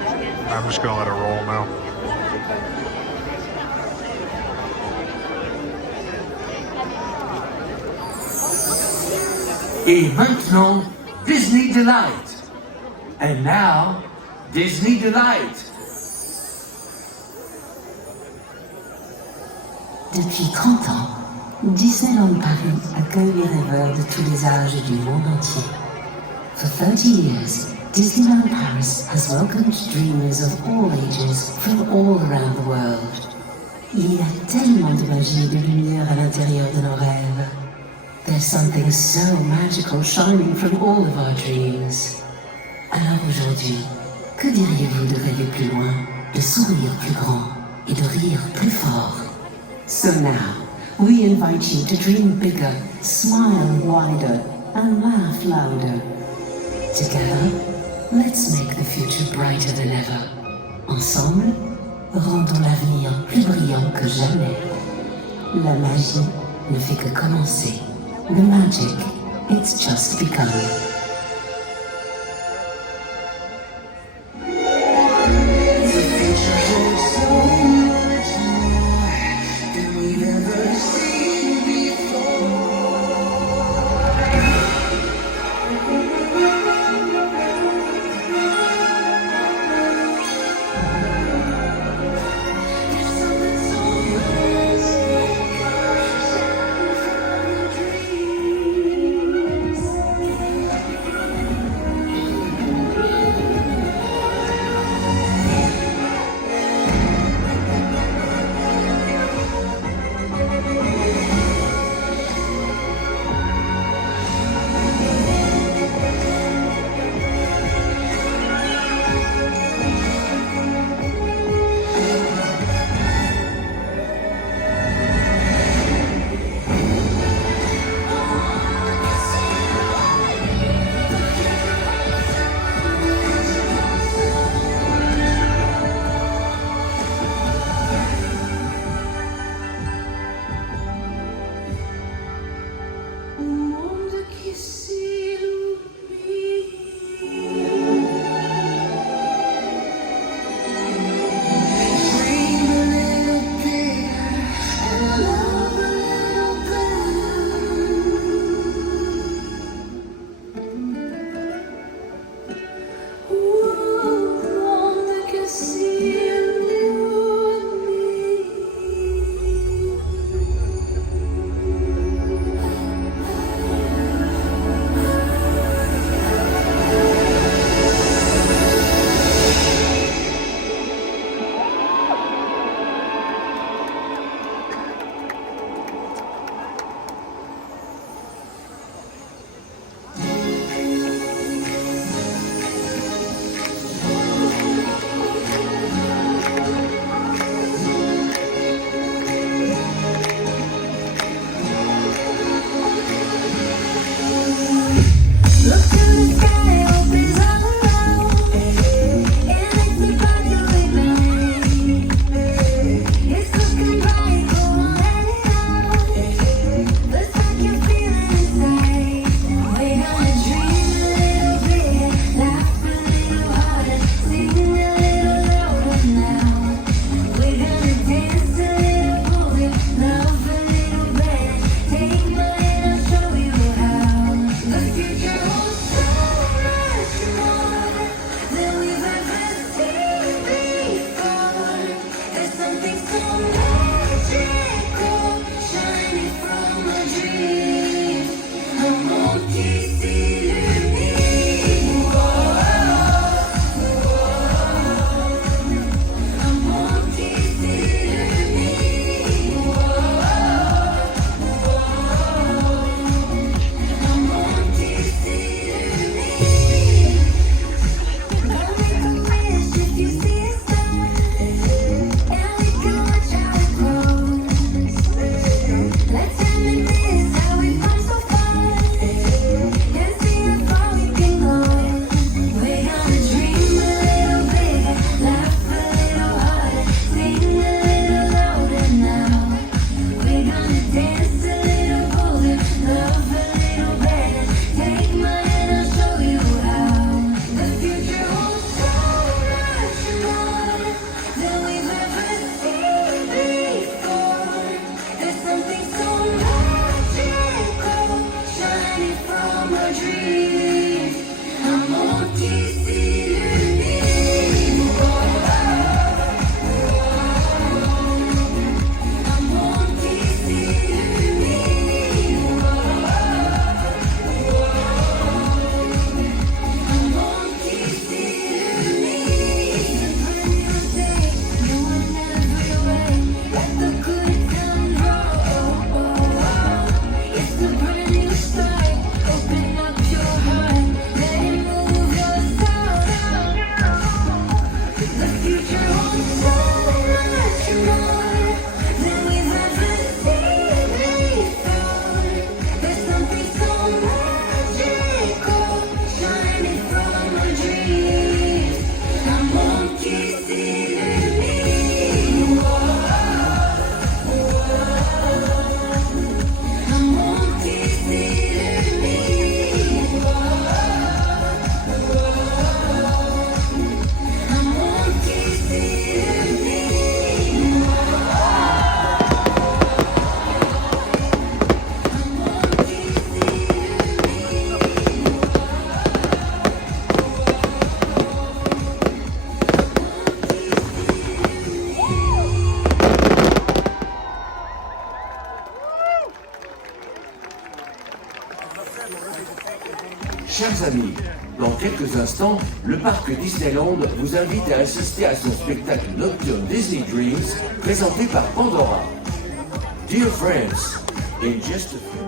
I'm just gonna let it roll now. Et maintenant, Disney Delight. And now, Disney Delight. Depuis 30 ans, Disneyland Paris accueille les rêveurs de tous les âges et du monde entier. For 30 years, Disneyland Paris has welcomed dreamers of all ages from all around the world. Il y a tellement de magie et de lumière à l'intérieur de nos rêves. There's something so magical shining from all of our dreams. Alors aujourd'hui, que diriez-vous de rêver plus loin, de sourire plus grand et de rire plus fort? So now, we invite you to dream bigger, smile wider, and laugh louder. Together, let's make the future brighter than ever. Ensemble, rendons l'avenir plus brillant que jamais. La magie ne fait que commencer. The magic, it's just begun. amis, dans quelques instants, le parc Disneyland vous invite à assister à son spectacle nocturne Disney Dreams, présenté par Pandora. Dear friends, in just a few